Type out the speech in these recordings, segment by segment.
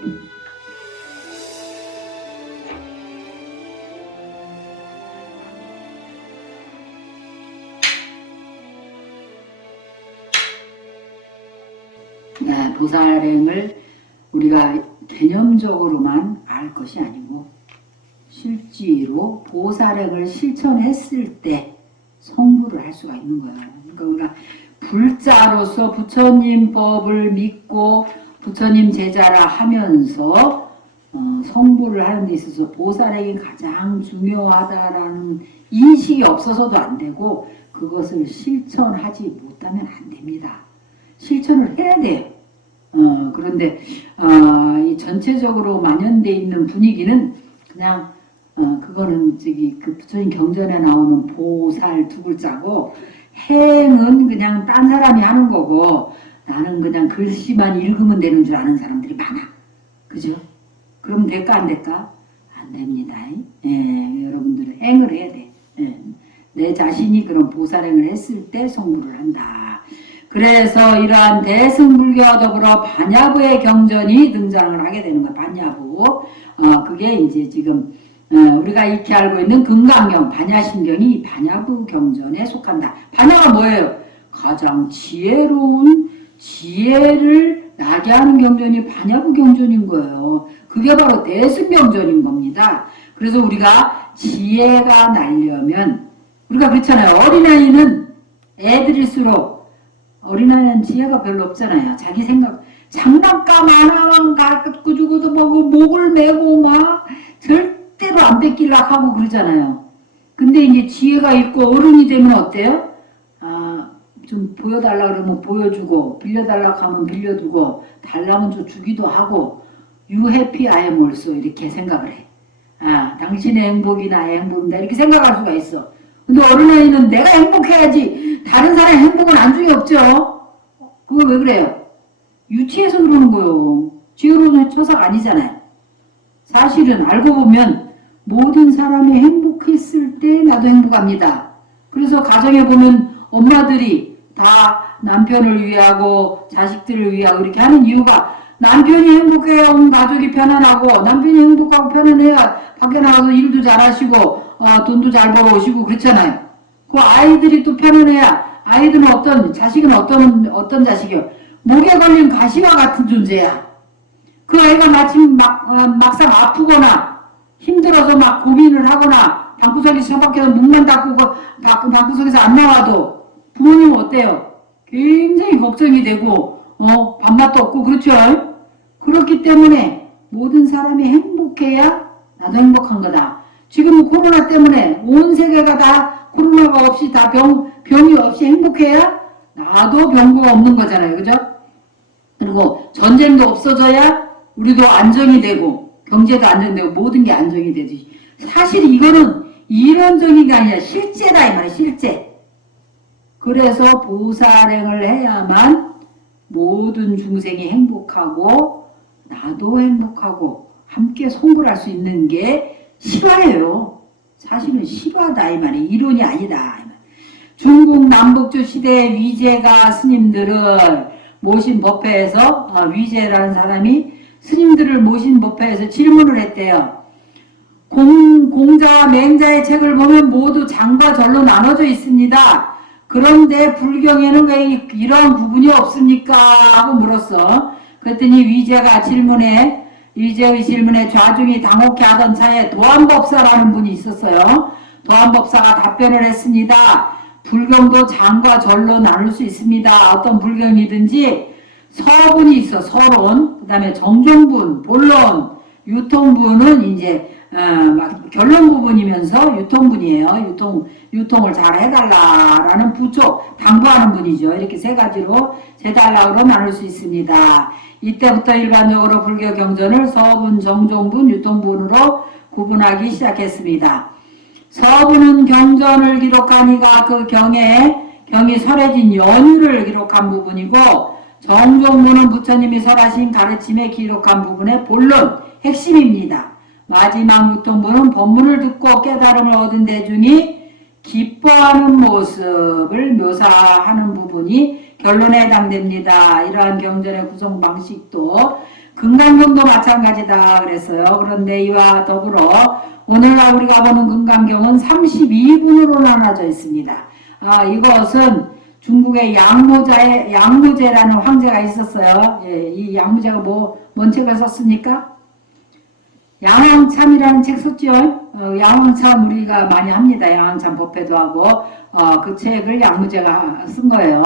네, 보살행을 우리가 개념적으로만 알 것이 아니고 실제로 보살행을 실천했을 때 성불을 할 수가 있는 거야. 그러니까 우리가 불자로서 부처님 법을 믿고 부처님 제자라 하면서 성불을 하는 데 있어서 보살행이 가장 중요하다라는 인식이 없어서도 안 되고 그것을 실천하지 못하면 안 됩니다. 실천을 해야 돼요. 그런데 이 전체적으로 만연되어 있는 분위기는 그냥 그거는 그 부처님 경전에 나오는 보살 두 글자고 행은 그냥 딴 사람이 하는 거고 나는 그냥 글씨만 읽으면 되는 줄 아는 사람들이 많아. 그죠? 그럼 될까 안 될까? 안 됩니다. 예, 여러분들은 행을 해야 돼. 예, 내 자신이 그런 보살행을 했을 때 성불을 한다. 그래서 이러한 대승불교와 더불어 반야부의 경전이 등장을 하게 되는 거야. 반야부. 그게 이제 지금 우리가 익히 알고 있는 금강경, 반야심경이 반야부 경전에 속한다. 반야가 뭐예요? 가장 지혜로운 지혜를 나게 하는 경전이 반야부 경전인 거예요. 그게 바로 대승경전인 겁니다. 그래서 우리가 지혜가 날려면 우리가 그렇잖아요. 어린아이는 애들일수록 어린아이는 지혜가 별로 없잖아요. 자기 생각, 장난감 하나만 갖고 주고도 목을 메고 막 절대로 안 뺏기려고 하고 그러잖아요. 근데 이제 지혜가 있고 어른이 되면 어때요? 좀 보여달라 그러면 보여주고, 빌려달라고 하면 빌려주고, 달라면 좀 주기도 하고, You happy, I am also 이렇게 생각을 해. 당신의 행복이 나의 행복이다 이렇게 생각할 수가 있어. 근데 어린아이는 내가 행복해야지 다른 사람의 행복은 안중에 없죠. 그거 왜 그래요? 유치해서 그러는 거예요. 지혜로운 처사가 아니잖아요. 사실은 알고 보면 모든 사람이 행복했을 때 나도 행복합니다. 그래서 가정에 보면 엄마들이 다 남편을 위하고 자식들을 위하고 이렇게 하는 이유가 남편이 행복해야 온 가족이 편안하고 남편이 행복하고 편안해야 밖에 나가서 일도 잘하시고 돈도 잘 벌어오시고 그렇잖아요. 그 아이들이 또 편안해야 아이들은 자식은 어떤 자식이요? 목에 걸린 가시와 같은 존재야. 그 아이가 마침 막상 아프거나 힘들어서 막 고민을 하거나 방구석에서 처박혀서 문만 닫고 방구석에서 안 나와도 부모님은 어때요? 굉장히 걱정이 되고 밥맛도 없고 그렇죠? 그렇기 때문에 모든 사람이 행복해야 나도 행복한 거다. 지금 코로나 때문에 온 세계가 다 코로나가 없이 다 병이 없이 행복해야 나도 병고가 없는 거잖아요. 그죠? 그리고 전쟁도 없어져야 우리도 안정이 되고 경제도 안정되고 모든 게 안정이 되지. 사실 이거는 이론적인 게 아니라 실제다 이 말이야. 실제. 그래서 보살행을 해야만 모든 중생이 행복하고 나도 행복하고 함께 성불할 수 있는 게 실화예요. 사실은 실화다 이 말이 이론이 아니다. 중국 남북조 시대 위제가 스님들을 모신 법회에서 위제라는 사람이 스님들을 모신 법회에서 질문을 했대요. 공자와 맹자의 책을 보면 모두 장과 절로 나눠져 있습니다. 그런데 불경에는 왜 이런 부분이 없습니까? 하고 물었어. 그랬더니 위제의 질문에 좌중이 당혹해 하던 차에 도안법사라는 분이 있었어요. 도안법사가 답변을 했습니다. 불경도 장과 절로 나눌 수 있습니다. 어떤 불경이든지 서분이 있어. 서론, 그 다음에 정종분, 본론, 유통분은 이제 결론 부분이면서 유통분이에요. 유통을 잘 해달라라는 부촉, 당부하는 분이죠. 이렇게 세 가지로 세 단락으로 나눌 수 있습니다. 이때부터 일반적으로 불교 경전을 서분, 정종분, 유통분으로 구분하기 시작했습니다. 서분은 경전을 기록한 이가 그 경이 설해진 연유를 기록한 부분이고, 정종분은 부처님이 설하신 가르침에 기록한 부분의 본론, 핵심입니다. 마지막 유통분은 법문을 듣고 깨달음을 얻은 대중이 기뻐하는 모습을 묘사하는 부분이 결론에 해당됩니다. 이러한 경전의 구성 방식도 금강경도 마찬가지다 그랬어요. 그런데 이와 더불어 오늘날 우리가 보는 금강경은 32분으로 나눠져 있습니다. 이것은 중국의 양무제라는 황제가 있었어요. 예, 이 양무제가 뭔 책을 썼습니까? 양왕참이라는 책 썼죠. 양왕참 우리가 많이 합니다. 양왕참 법회도 하고 그 책을 양무제가 쓴 거예요.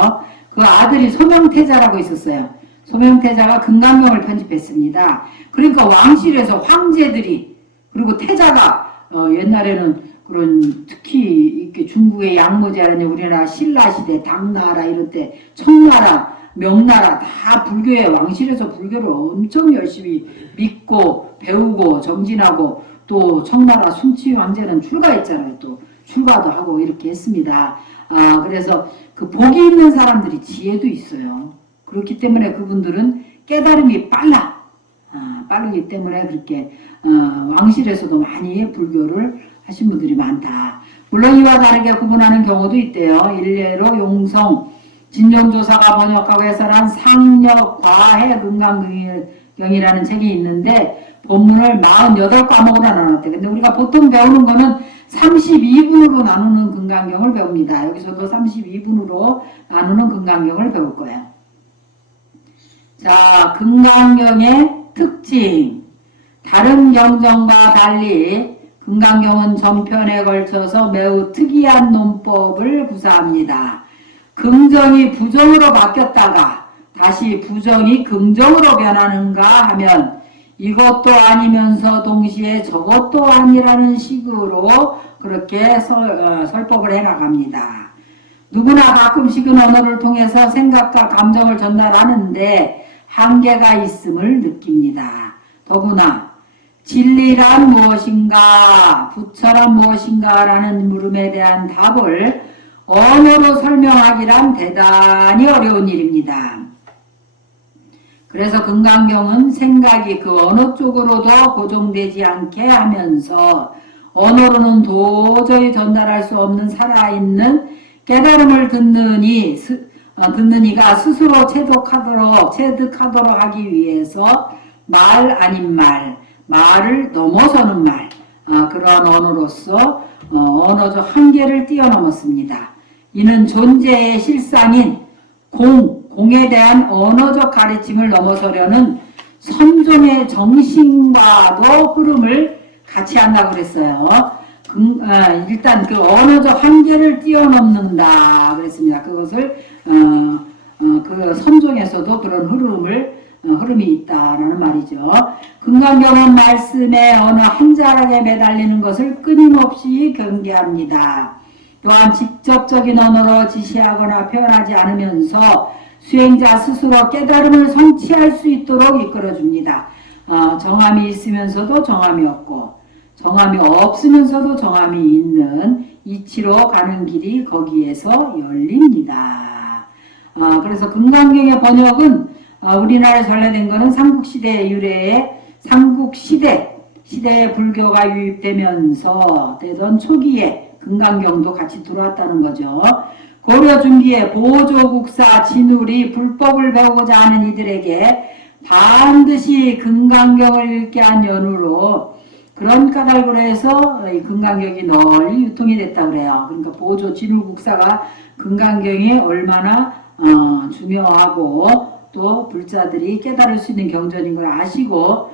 그 아들이 소명태자라고 있었어요. 소명태자가 금강경을 편집했습니다. 그러니까 왕실에서 황제들이 그리고 태자가 옛날에는 그런 특히 이렇게 중국의 양무제라는 우리나라 신라시대, 당나라 이런 때 청나라, 명나라 다 불교의 왕실에서 불교를 엄청 열심히 믿고 배우고 정진하고 또 청나라 순치 왕제는 출가했잖아요. 또 출가도 하고 이렇게 했습니다. 그래서 그 복이 있는 사람들이 지혜도 있어요. 그렇기 때문에 그분들은 깨달음이 빠르기 때문에 그렇게 왕실에서도 많이 불교를 하신 분들이 많다. 물론 이와 다르게 구분하는 경우도 있대요. 일례로 용성 진정조사가 번역하고 해설한 상력과해 금강경이라는 책이 있는데 본문을 48과목으로 나눴대. 근데 우리가 보통 배우는 거는 32분으로 나누는 금강경을 배웁니다. 여기서도 32분으로 나누는 금강경을 배울 거예요. 자, 금강경의 특징. 다른 경전과 달리 금강경은 전편에 걸쳐서 매우 특이한 논법을 구사합니다. 긍정이 부정으로 바뀌었다가 다시 부정이 긍정으로 변하는가 하면 이것도 아니면서 동시에 저것도 아니라는 식으로 그렇게 설법을 해나갑니다. 누구나 가끔씩은 언어를 통해서 생각과 감정을 전달하는데 한계가 있음을 느낍니다. 더구나 진리란 무엇인가, 부처란 무엇인가 라는 물음에 대한 답을 언어로 설명하기란 대단히 어려운 일입니다. 그래서 금강경은 생각이 그 어느 쪽으로도 고정되지 않게 하면서 언어로는 도저히 전달할 수 없는 살아있는 깨달음을 듣는 이가 스스로 체득하도록 하기 위해서 말 아닌 말을 넘어서는 그런 언어로서 언어적 한계를 뛰어넘었습니다. 이는 존재의 실상인 공에 대한 언어적 가르침을 넘어서려는 선종의 정신과도 흐름을 같이 한다고 그랬어요. 일단 그 언어적 한계를 뛰어넘는다 그랬습니다. 그것을 그 선종에서도 그런 흐름이 있다라는 말이죠. 금강경은 말씀에 어느 한 자락에 매달리는 것을 끊임없이 경계합니다. 또한 직접적인 언어로 지시하거나 표현하지 않으면서 수행자 스스로 깨달음을 성취할 수 있도록 이끌어줍니다. 정함이 있으면서도 정함이 없고 정함이 없으면서도 정함이 있는 이치로 가는 길이 거기에서 열립니다. 그래서 금강경의 번역은 우리나라에 전래된 것은 삼국시대 유래의 시대에 불교가 유입되면서 되던 초기에 금강경도 같이 들어왔다는 거죠. 고려 중기에 보조국사 진울이 불법을 배우고자 하는 이들에게 반드시 금강경을 읽게 한 연후로 그런 까닭으로 해서 이 금강경이 널리 유통이 됐다고 그래요. 그러니까 보조 진울국사가 금강경이 얼마나 중요하고 또 불자들이 깨달을 수 있는 경전인 걸 아시고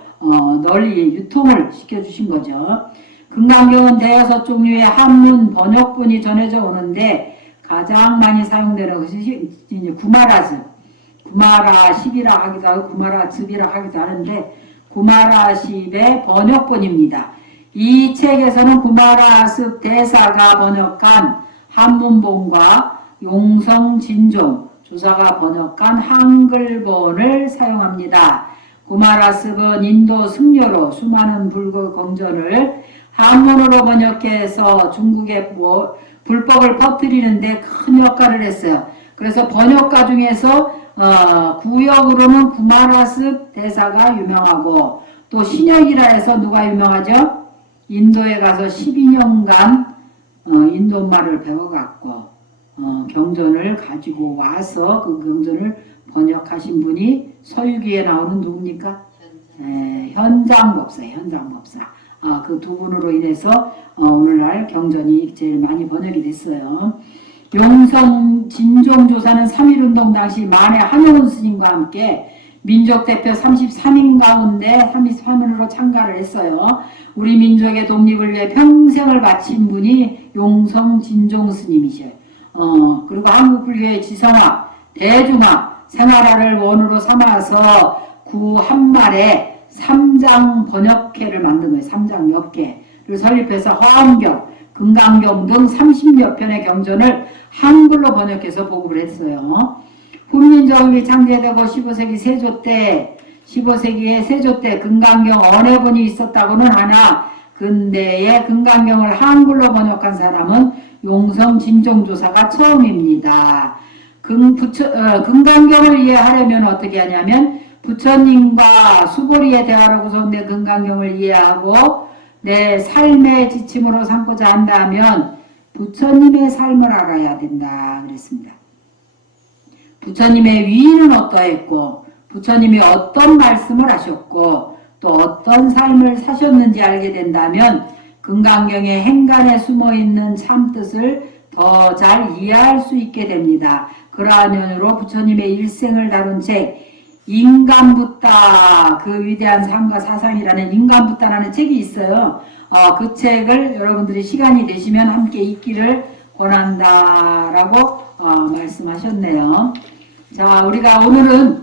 널리 유통을 시켜주신 거죠. 금강경은 대여섯 종류의 한문 번역본이 전해져 오는데 가장 많이 사용되는 것이 이제 구마라십이라 하기도 하고 구마라즙이라 하기도 하는데 구마라십의 번역본입니다. 이 책에서는 구마라습 대사가 번역한 한문본과 용성진종 조사가 번역한 한글본을 사용합니다. 구마라습은 인도 승려로 수많은 불교 경전을 한문으로 번역해서 중국에 불법을 퍼뜨리는데 큰 역할을 했어요. 그래서 번역가 중에서 구역으로는 구마라습 대사가 유명하고 또 신역이라 해서 누가 유명하죠? 인도에 가서 12년간 인도말을 배워갖고 경전을 가지고 와서 그 경전을 번역하신 분이 서유기에 나오는 누굽니까? 현장법사예요. 현장법사. 그 두 분으로 인해서 오늘날 경전이 제일 많이 번역이 됐어요. 용성 진종조사는 3.1운동 당시 만해 한용운 스님과 함께 민족대표 33인 가운데 33인으로 참가를 했어요. 우리 민족의 독립을 위해 평생을 바친 분이 용성 진종 스님이셔요. 그리고 한국불교의 지성학, 대중학, 생활화를 원으로 삼아서 구 한말에 3장 번역회를 만든 거예요. 3장 역회를 설립해서 화엄경, 금강경 등 30여 편의 경전을 한글로 번역해서 보급을 했어요. 훈민정음이 창제되고 15세기 세조 때, 15세기의 세조 때 금강경 언해본이 있었다고는 하나 근대에 금강경을 한글로 번역한 사람은 용성 진종조사가 처음입니다. 금강경을 이해하려면 어떻게 하냐면 부처님과 수보리의 대화로 구성된 금강경을 이해하고 내 삶의 지침으로 삼고자 한다면 부처님의 삶을 알아야 된다 그랬습니다. 부처님의 위인은 어떠했고 부처님이 어떤 말씀을 하셨고 또 어떤 삶을 사셨는지 알게 된다면 금강경의 행간에 숨어있는 참뜻을 더 잘 이해할 수 있게 됩니다. 그러한 면으로 부처님의 일생을 다룬 책 인간붓다, 그 위대한 삶과 사상이라는 인간붓다라는 책이 있어요. 그 책을 여러분들이 시간이 되시면 함께 읽기를 권한다라고 말씀하셨네요. 자, 우리가 오늘은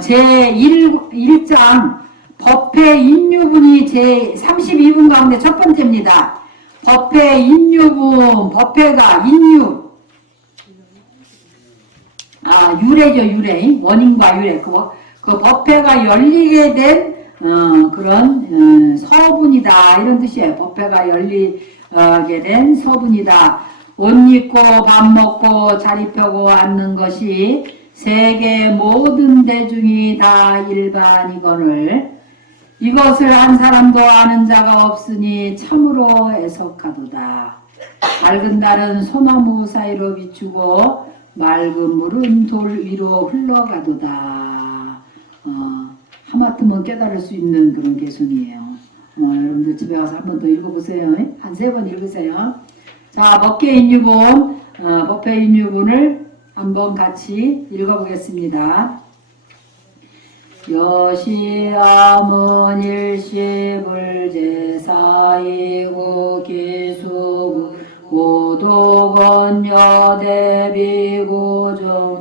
제1장 법회 인유분이 제32분 가운데 첫 번째입니다. 법회 인유분, 법회가 인유. 유래죠, 유래. 원인과 유래. 그 법회가 열리게 된, 그런, 서분이다. 이런 뜻이에요. 법회가 열리게 된 서분이다. 옷 입고 밥 먹고 자리 펴고 앉는 것이 세계 모든 대중이 다 일반이거늘 이것을 한 사람도 아는 자가 없으니 참으로 애석하도다. 밝은 달은 소나무 사이로 비추고 맑은 물은 돌 위로 흘러가도다. 하마터면 깨달을 수 있는 그런 개성이에요. 여러분들 집에 가서 한 번 더 읽어보세요. 한 3번 읽으세요. 자, 법계인유본, 법회인유본을 한번 같이 읽어보겠습니다. 여시아문 일시불제사이구 기수구 고도건 여대비구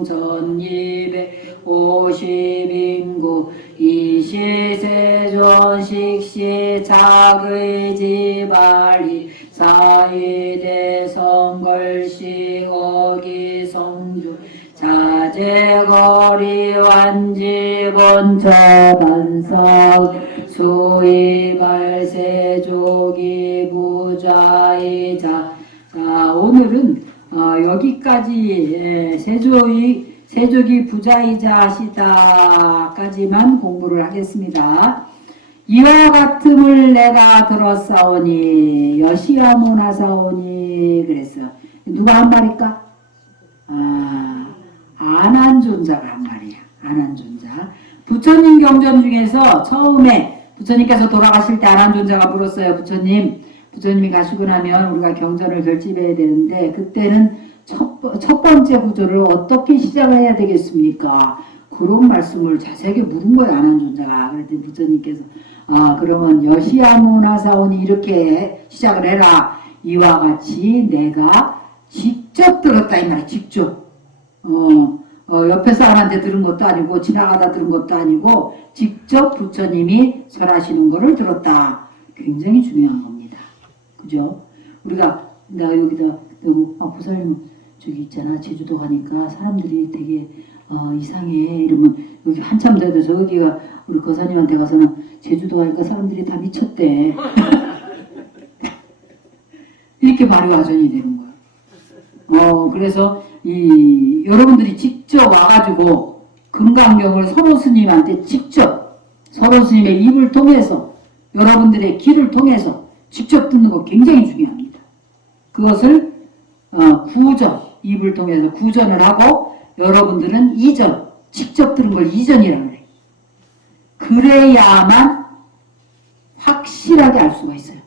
중전이백 50인구 이시세존 식시 작의지발이 사이대성걸시 어기성주 자재거리 완지본처반석 수이발세조기 부자이자. 자, 오늘은 여기까지 세조기 부자이자 하시다까지만 공부를 하겠습니다. 이와 같음을 내가 들었사오니 여시아문하사오니 그랬어. 누가 한 말일까? 안한존자가 한 말이야. 안한존자. 부처님 경전 중에서 처음에 부처님께서 돌아가실 때 안한존자가 물었어요. 부처님이 가시고 나면 우리가 경전을 결집해야 되는데 그때는 첫 번째 구절을 어떻게 시작을 해야 되겠습니까? 그런 말씀을 자세하게 물은 거예요. 안한존자가. 그랬더니 부처님께서 그러면 여시아문하사오니 이렇게 시작을 해라. 이와 같이 내가 직접 들었다 이 말이야. 직접. 옆에 사람한테 들은 것도 아니고 지나가다 들은 것도 아니고 직접 부처님이 설하시는 거를 들었다. 굉장히 중요한 겁니다. 그죠? 우리가 내가 여기다 보살님 저기 있잖아. 제주도 가니까 사람들이 되게 이상해 이러면 여기 한참 돼도 저기가 우리 거사님한테 가서는 제주도 가니까 사람들이 다 미쳤대. 이렇게 말이 와전이 되는 거야. 그래서 여러분들이 직접 와가지고 금강경을 서로 스님한테 직접 서로 스님의 입을 통해서 여러분들의 귀를 통해서 직접 듣는 거 굉장히 중요합니다. 그것을 구전, 입을 통해서 구전을 하고 여러분들은 이전, 직접 들은 걸 이전이라고 그래요. 그래야만 확실하게 알 수가 있어요.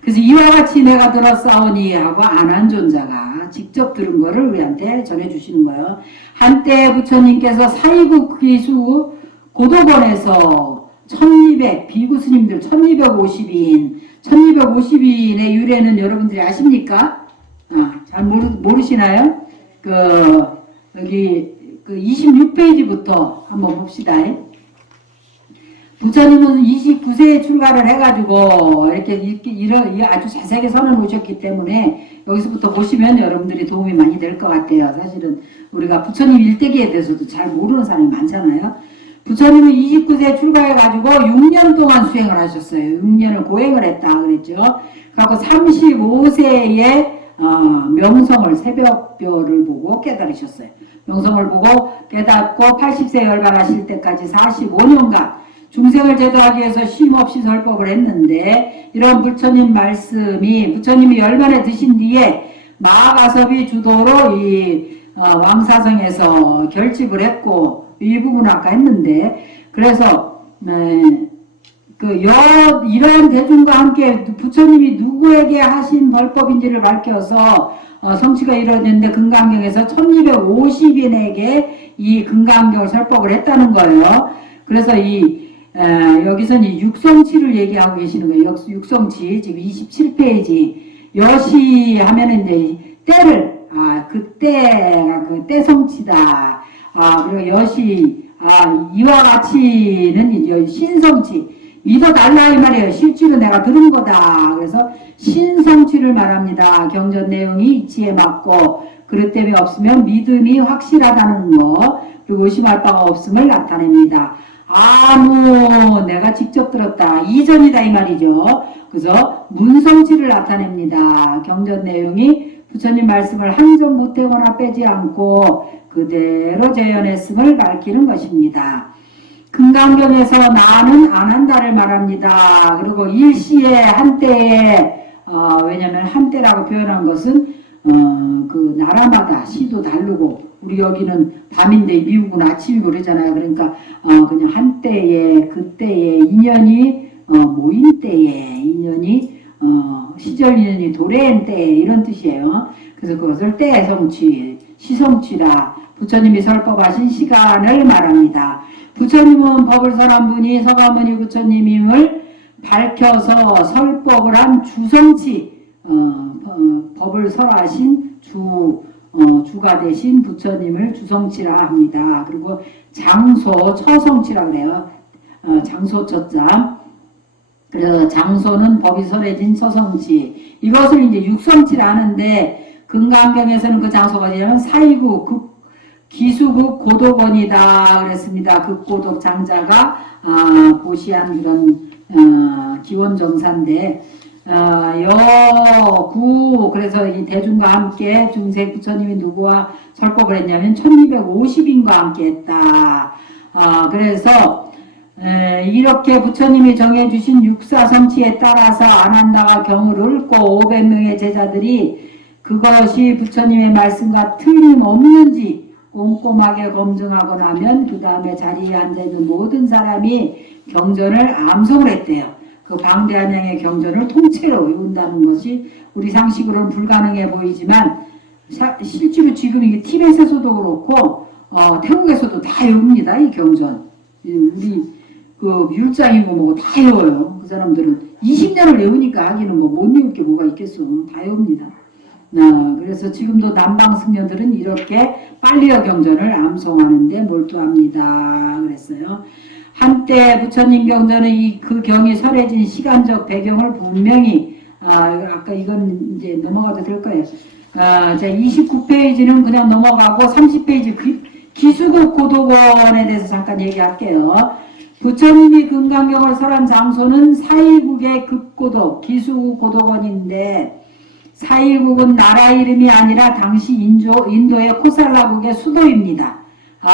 그래서 이와 같이 내가 들었사오니 하고 안한존자가 직접 들은 거를 우리한테 전해주시는 거예요. 한때 부처님께서 사이국 기수 고도번에서 1200 비구 스님들 1250인의 유래는 여러분들이 아십니까? 잘 모르시나요? 여기 26페이지부터 한번 봅시다. 부처님은 29세에 출가를 해가지고 이런 아주 자세하게 선을 놓으셨기 때문에 여기서부터 보시면 여러분들이 도움이 많이 될 것 같아요. 사실은 우리가 부처님 일대기에 대해서도 잘 모르는 사람이 많잖아요. 부처님은 29세에 출가해가지고 6년 동안 수행을 하셨어요. 6년을 고행을 했다 그랬죠. 그리고 35세에 명성을 새벽별을 보고 깨달으셨어요. 명성을 보고 깨닫고 80세 열반하실 때까지 45년간 중생을 제도하기 위해서 쉼없이 설법을 했는데 이런 부처님 말씀이 부처님이 열반에 드신 뒤에 마가섭이 주도로 이 왕사성에서 결집을 했고 이 부분 아까 했는데 그래서 이러한 대중과 함께 부처님이 누구에게 하신 벌법인지를 밝혀서 성취가 이루어졌는데 금강경에서 1250인에게 이 금강경을 설법을 했다는 거예요. 그래서 여기서는 이 육성치를 얘기하고 계시는 거예요. 육성치 지금 27페이지 여시 하면은 이제 때를 그때가 그 때성치다. 그리고 여시 이와 같이는 이제 신성치 믿어달라 이 말이에요. 실제로 내가 들은 거다. 그래서 신성치를 말합니다. 경전 내용이 이치에 맞고 그릇됨이 없으면 믿음이 확실하다는 거 그리고 의심할 바가 없음을 나타냅니다. 내가 직접 들었다. 이전이다 이 말이죠. 그래서 문성치를 나타냅니다. 경전 내용이 부처님 말씀을 한 점 못되거나 빼지 않고 그대로 재현했음을 밝히는 것입니다. 금강경에서 나는 안 한다를 말합니다. 그리고 일시에 한때에 왜냐하면 한때라고 표현한 것은 그 나라마다 시도 다르고 우리 여기는 밤인데 미국은 아침이고 그러잖아요. 그러니까 그냥 한때에 그때에 인연이 모인 때에 인연이 시절 인연이 도래한 때에 이런 뜻이에요. 그래서 그것을 때성취 시성취라 부처님이 설법하신 시간을 말합니다. 부처님은 법을 설한 분이 서가모니 부처님임을 밝혀서 설법을 한 주성치 법을 설하신 주가 되신 부처님을 주성치라 합니다. 그리고 장소 처성치라 그래요. 장소 첫자. 그래서 장소는 법이 설해진 처성치. 이것을 이제 육성치라 하는데 금강경에서는 그 장소가 뭐냐면 사이국 기수국 고독원이다 그랬습니다. 극고독 장자가 보시한 그런 기원정사인데 여구 그래서 이 대중과 함께 중생 부처님이 누구와 설법을 했냐면 1250인과 함께 했다. 그래서 이렇게 부처님이 정해주신 육사성취에 따라서 아난다가 경을 읊고 500명의 제자들이 그것이 부처님의 말씀과 틀림없는지 꼼꼼하게 검증하고 나면 그 다음에 자리에 앉아있는 모든 사람이 경전을 암송을 했대요. 그 방대한 양의 경전을 통째로 외운다는 것이 우리 상식으로는 불가능해 보이지만 실제로 지금 이게 티벳에서도 그렇고 태국에서도 다 외웁니다. 이 경전. 우리 그 율장이고 뭐고 다 외워요. 그 사람들은 20년을 외우니까 하기는 못 외울 게 뭐가 있겠어. 다 외웁니다. 그래서 지금도 남방 승려들은 이렇게 빨리어 경전을 암송하는데 몰두합니다. 그랬어요. 한때 부처님 경전은 그 경이 설해진 시간적 배경을 분명히 아까 이건 이제 넘어가도 될 거예요. 자 29페이지는 그냥 넘어가고 30페이지 기수국 고도원에 대해서 잠깐 얘기할게요. 부처님이 금강경을 설한 장소는 사이국의 극고독 기수국 고도원인데 사이국은 나라 이름이 아니라 당시 인도의 코살라국의 수도입니다.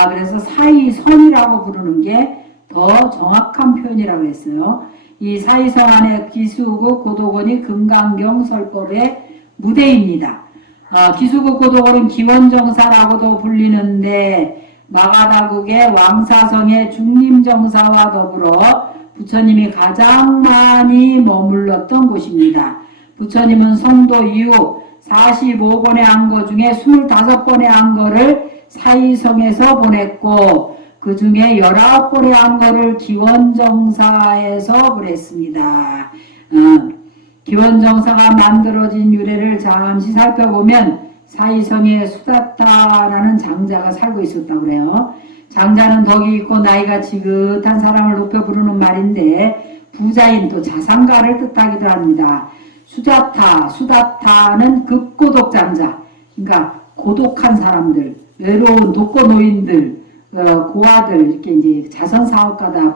그래서 사이선이라고 부르는 게 더 정확한 표현이라고 했어요. 이 사이성 안에 기수국 고도원이 금강경 설법의 무대입니다. 기수국 고도원은 기원정사라고도 불리는데 마가다국의 왕사성의 중림정사와 더불어 부처님이 가장 많이 머물렀던 곳입니다. 부처님은 성도 이후 45번의 안거 중에 25번의 안거를 사이성에서 보냈고 그 중에 19번의 안거를 기원정사에서 보냈습니다. 기원정사가 만들어진 유래를 잠시 살펴보면 사이성에 수다타라는 장자가 살고 있었다고 그래요. 장자는 덕이 있고 나이가 지긋한 사람을 높여 부르는 말인데 부자인 또 자상가를 뜻하기도 합니다. 수다타는 극고독 장자, 그러니까 고독한 사람들, 외로운 독거노인들, 고아들 이렇게 이제 자선사업가다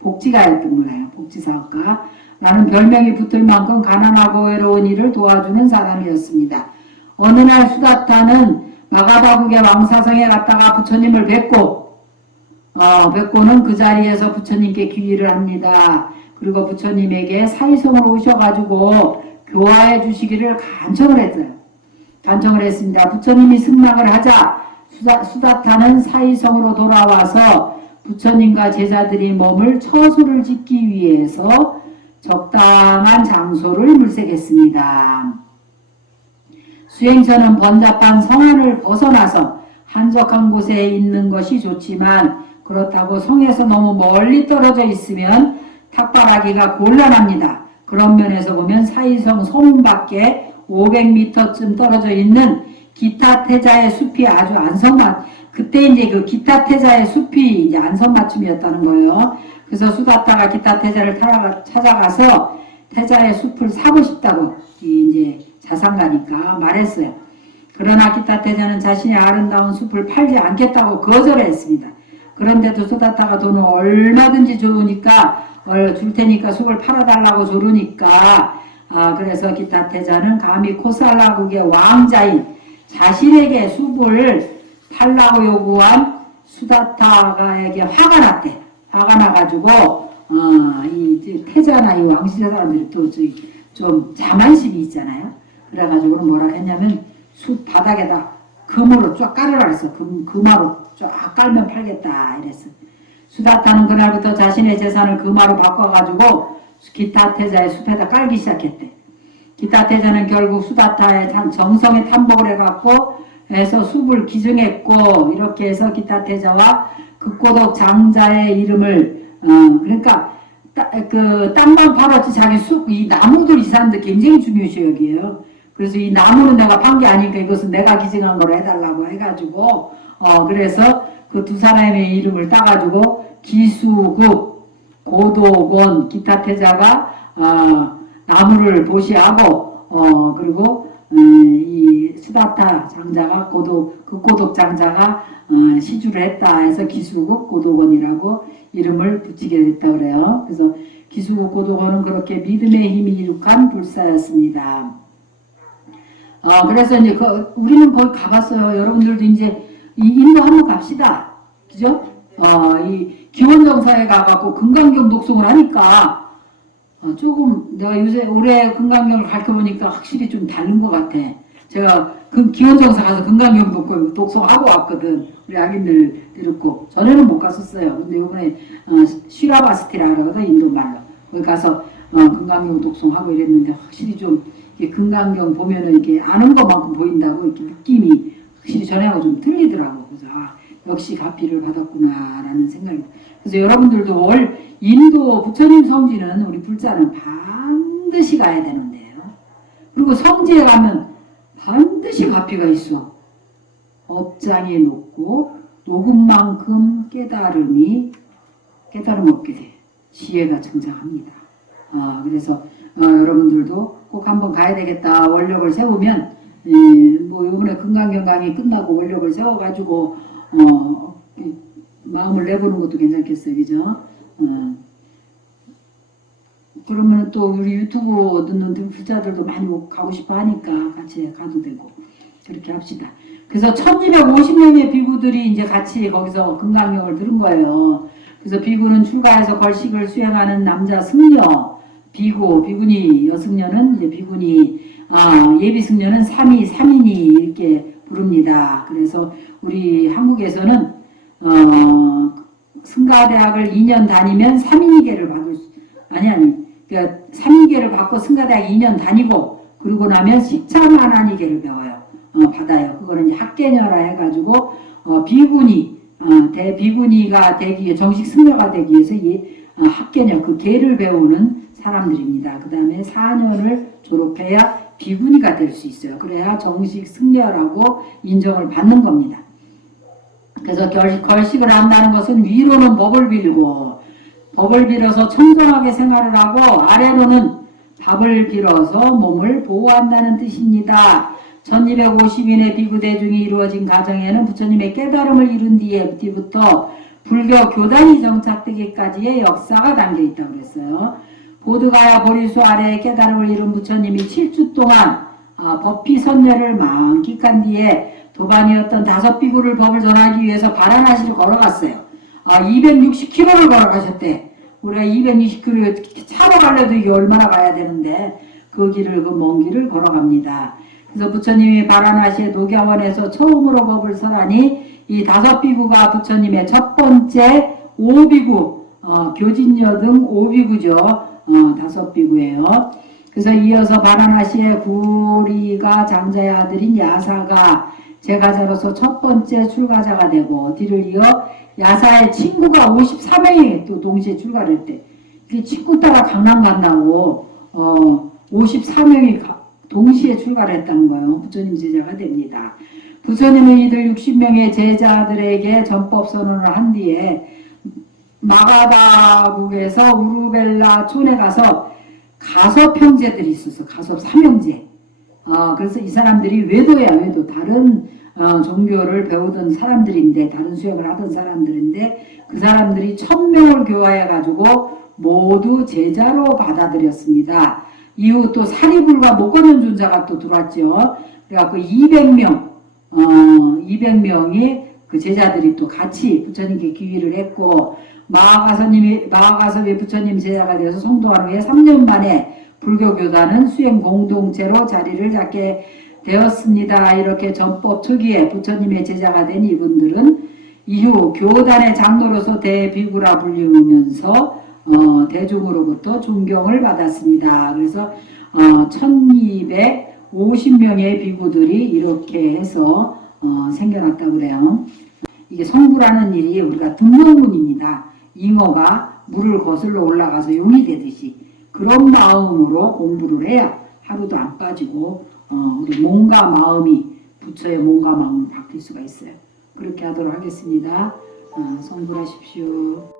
복지가였던 거예요. 복지사업가라는 별명이 붙을 만큼 가난하고 외로운 이를 도와주는 사람이었습니다. 어느 날 수다타는 마가다국의 왕사성에 갔다가 부처님을 뵙고는 그 자리에서 부처님께 귀의를 합니다. 그리고 부처님에게 사이성으로 오셔가지고 교화해 주시기를 간청을 했습니다. 부처님이 승낙을 하자 수다타는 사이성으로 돌아와서 부처님과 제자들이 머물 처소를 짓기 위해서 적당한 장소를 물색했습니다. 수행처는 번잡한 성안을 벗어나서 한적한 곳에 있는 것이 좋지만 그렇다고 성에서 너무 멀리 떨어져 있으면 탁발하기가 곤란합니다. 그런 면에서 보면 사이성 소문 밖에 500m쯤 떨어져 있는 기타태자의 숲이 아주 그때 이제 그 기타태자의 숲이 이제 안성맞춤이었다는 거예요. 그래서 수다타가 기타태자를 찾아가서 태자의 숲을 사고 싶다고 이제 자상가니까 말했어요. 그러나 기타태자는 자신의 아름다운 숲을 팔지 않겠다고 거절했습니다. 그런데도 수다타가 돈을 얼마든지 줄 테니까 숲을 팔아달라고 조르니까 그래서 기타태자는 감히 코살라국의 왕자인 자신에게 숲을 팔라고 요구한 수다타가에게 화가 났대. 화가 나가지고 이 태자나 이 왕실의 사람들이 또 좀 자만심이 있잖아요. 그래가지고는 뭐라 했냐면 숲 바닥에다 금으로 쫙 깔으라 그랬어. 금화로 쫙 깔면 팔겠다 이랬어. 수다타는 그날부터 자신의 재산을 금화로 바꿔가지고 기타태자의 숲에다 깔기 시작했대. 기타태자는 결국 수다타의 정성에 탐복을 해서 숲을 기증했고 이렇게 해서 기타태자와 극고독 장자의 이름을 그러니까 그 땅만 팔았지 자기 숲 이 나무들 이 사람들 굉장히 중요시 여기에요. 그래서 이 나무는 내가 판 게 아니니까 이것은 내가 기증한 거로 해달라고 해가지고 그래서 그 두 사람의 이름을 따가지고 기수국 고독원 기타태자가 나무를 도시하고 그리고 이 수다타 장자가 극고독 장자가 시주를 했다 해서 기수국 고독원이라고 이름을 붙이게 됐다 그래요. 그래서 기수국 고독원은 그렇게 믿음의 힘이 이룩한 불사였습니다. 그래서 이제 우리는 거기 가봤어요. 여러분들도 이제 이 인도 한번 갑시다. 그죠? 이 기원정사에 가갖고 금강경 독송을 하니까 조금 내가 요새 올해 금강경을 가르쳐보니까 확실히 좀 다른 것 같아. 제가 그 기원정사 가서 금강경 독송하고 왔거든. 우리 아기들 들었고 전에는 못 갔었어요. 근데 이번에 쉬라바스티라 그러거든 인도말로. 거기 가서 금강경 독송하고 이랬는데 확실히 좀 금강경 보면은 이렇게 아는 것만큼 보인다고 이렇게 느낌이 확실히 전에하고 좀 틀리더라고. 그래서 역시 가피를 받았구나라는 생각이. 그래서 여러분들도 인도 부처님 성지는 우리 불자는 반드시 가야 되는데요. 그리고 성지에 가면 반드시 가피가 있어. 업장이 높고 녹은 만큼 깨달음 없게 돼. 지혜가成长합니다. 그래서 여러분들도 꼭 한번 가야 되겠다. 원력을 세우면 뭐 이번에 금강경 강의 끝나고 원력을 세워가지고 마음을 내보는 것도 괜찮겠어요. 그죠? 그러면 또 우리 유튜브 듣는 불자들도 많이 가고 싶어 하니까 같이 가도 되고 그렇게 합시다. 그래서 1250명의 비구들이 이제 같이 거기서 금강경을 들은 거예요. 그래서 비구는 출가해서 걸식을 수행하는 남자 승려, 비구니 여승려는 이제 비구니, 예비 승려는 삼인이 이렇게 부릅니다. 그래서 우리 한국에서는 승가대학을 2년 다니면 3인계를 받을 수, 그러니까 3인계를 받고 승가대학 2년 다니고, 그러고 나면 식차만한이계를 배워요. 받아요. 그거는 이제 학계녀라 해가지고, 비구니, 대비구니가 되기 위해, 정식 승려가 되기 위해서 학계녀, 그 계를 배우는 사람들입니다. 그 다음에 4년을 졸업해야 비구니가 될 수 있어요. 그래야 정식 승려라고 인정을 받는 겁니다. 그래서 걸식을 한다는 것은 위로는 법을 빌고, 법을 빌어서 청정하게 생활을 하고, 아래로는 밥을 빌어서 몸을 보호한다는 뜻입니다. 1250인의 비구대중이 이루어진 가정에는 부처님의 깨달음을 이룬 뒤부터 불교 교단이 정착되기까지의 역사가 담겨있다고 그랬어요. 보드가야 보리수 아래에 깨달음을 이룬 부처님이 7주 동안 법비 선례를 만끽한 뒤에 도반이었던 5비구를 법을 전하기 위해서 바라나시를 걸어갔어요. 260km를 걸어가셨대. 우리가 260km 차로 가려도 이게 얼마나 가야 되는데 그 길을, 그 먼 길을 걸어갑니다. 그래서 부처님이 바라나시의 녹야원에서 처음으로 법을 설하니 이 5비구가 부처님의 첫 번째 5비구, 교진녀 등 5비구죠. 5비구예요. 그래서 이어서 바라나시의 구리가 장자의 아들인 야사가 제가자로서 첫 번째 출가자가 되고, 뒤를 이어 야사의 친구가 54명이 또 동시에 출가를 했대. 그 친구 따라 강남 간다고 54명이 동시에 출가를 했다는 거예요. 부처님 제자가 됩니다. 부처님은 이들 60명의 제자들에게 전법 선언을 한 뒤에 마가다국에서 우르벨라 촌에 가서 가섭 형제들이 있어서 가섭 삼형제. 그래서 이 사람들이 외도야, 외도. 다른 종교를 배우던 사람들인데, 다른 수행을 하던 사람들인데, 그 사람들이 1000명을 교화해가지고 모두 제자로 받아들였습니다. 이후 또 사리불과 목건현존자가 또 들어왔죠. 그래갖고 200명이 그 제자들이 또 같이 부처님께 귀의를 했고, 마하가섭이 부처님 제자가 되어서 성도한 후에 3년 만에 불교교단은 수행 공동체로 자리를 잡게 되었습니다. 이렇게 전법 초기에 부처님의 제자가 된 이분들은 이후 교단의 장로로서 대비구라 불리우면서 대중으로부터 존경을 받았습니다. 그래서 1250명의 비구들이 이렇게 해서 생겨났다고 그래요. 이게 성부라는 일이 우리가 등용문입니다. 잉어가 물을 거슬러 올라가서 용이 되듯이 그런 마음으로 공부를 해야 하루도 안 빠지고 우리 몸과 마음이, 부처의 몸과 마음을 바뀔 수가 있어요. 그렇게 하도록 하겠습니다. 성불하십시오.